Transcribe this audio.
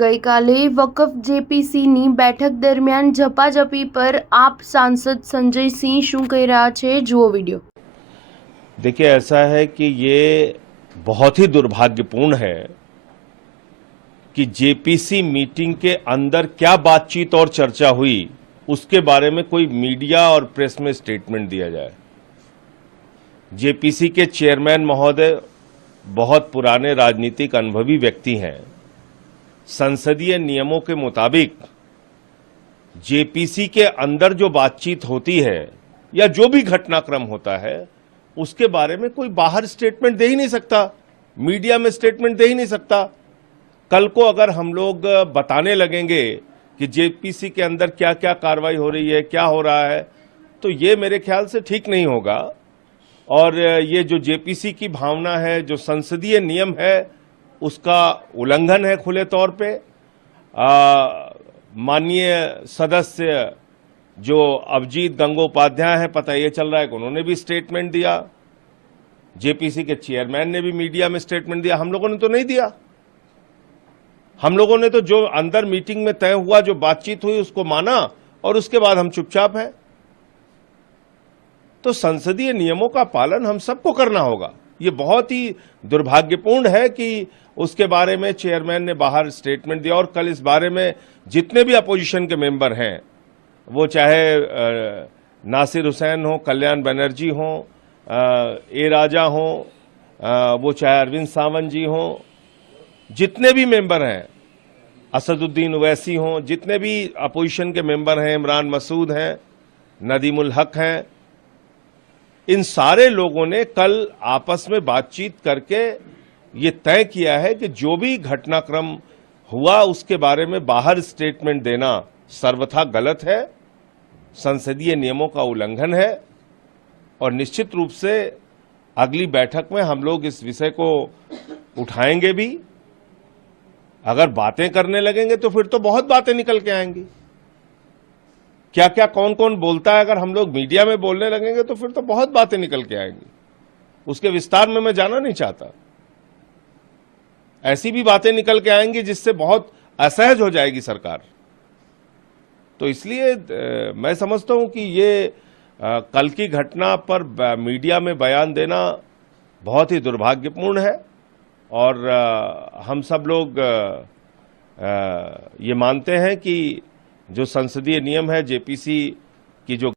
ગઈકાલે વકફ જેપીસીની બેઠક દરમિયાન ઝપાઝપી પર આપ સાંસદ સંજય સિંહ શું કહી રહ્યા છે, જુઓ वीडियो। देखिए, ऐसा है कि ये बहुत ही दुर्भाग्यपूर्ण है कि जेपीसी मीटिंग के अंदर क्या बातचीत और चर्चा हुई उसके बारे में कोई मीडिया और प्रेस में स्टेटमेंट दिया जाए। जेपीसी के चेयरमैन महोदय बहुत पुराने राजनीतिक अनुभवी व्यक्ति हैं। संसदीय नियमों के मुताबिक जेपीसी के अंदर जो बातचीत होती है या जो भी घटनाक्रम होता है उसके बारे में कोई बाहर स्टेटमेंट दे ही नहीं सकता, मीडिया में स्टेटमेंट दे ही नहीं सकता। कल को अगर हम लोग बताने लगेंगे कि जेपीसी के अंदर क्या क्या कार्रवाई हो रही है, क्या हो रहा है, तो ये मेरे ख्याल से ठीक नहीं होगा। और ये जो जेपीसी की भावना है, जो संसदीय नियम है, उसका उल्लंघन है खुले तौर पे। माननीय सदस्य जो अभिजीत गंगोपाध्याय हैं, पता ये चल रहा है कि उन्होंने भी स्टेटमेंट दिया। जेपीसी के चेयरमैन ने भी मीडिया में स्टेटमेंट दिया। हम लोगों ने तो नहीं दिया। हम लोगों ने तो जो अंदर मीटिंग में तय हुआ, जो बातचीत हुई, उसको माना और उसके बाद हम चुपचाप हैं। तो संसदीय नियमों का पालन हम सबको करना होगा। ये बहुत ही दुर्भाग्यपूर्ण है कि उसके बारे में चेयरमैन ने बाहर स्टेटमेंट दिया। और कल इस बारे में जितने भी अपोजिशन के मेंबर हैं, वो चाहे नासिर हुसैन हो, कल्याण बनर्जी हो, ए राजा हो, वो चाहे अरविंद सावंत जी हो, जितने भी मेंबर हैं, असदुद्दीन ओवैसी हो, जितने भी अपोजिशन के मेंबर हैं, इमरान मसूद हैं, नदीमुल हक हैं, इन सारे लोगों ने कल आपस में बातचीत करके ये तय किया है कि जो भी घटनाक्रम हुआ उसके बारे में बाहर स्टेटमेंट देना सर्वथा गलत है, संसदीय नियमों का उल्लंघन है। और निश्चित रूप से अगली बैठक में हम लोग इस विषय को उठाएंगे भी। अगर बातें करने लगेंगे तो फिर तो बहुत बातें निकल के आएंगी। क्या क्या कौन कौन बोलता है, अगर हम लोग मीडिया में बोलने लगेंगे तो फिर तो बहुत बातें निकल के आएंगी। उसके विस्तार में मैं जाना नहीं चाहता। ऐसी भी बातें निकल के आएंगी जिससे बहुत असहज हो जाएगी सरकार। तो इसलिए मैं समझता हूं कि ये कल की घटना पर मीडिया में बयान देना बहुत ही दुर्भाग्यपूर्ण है। और हम सब लोग ये मानते हैं कि जो संसदीय नियम है, जेपीसी की जो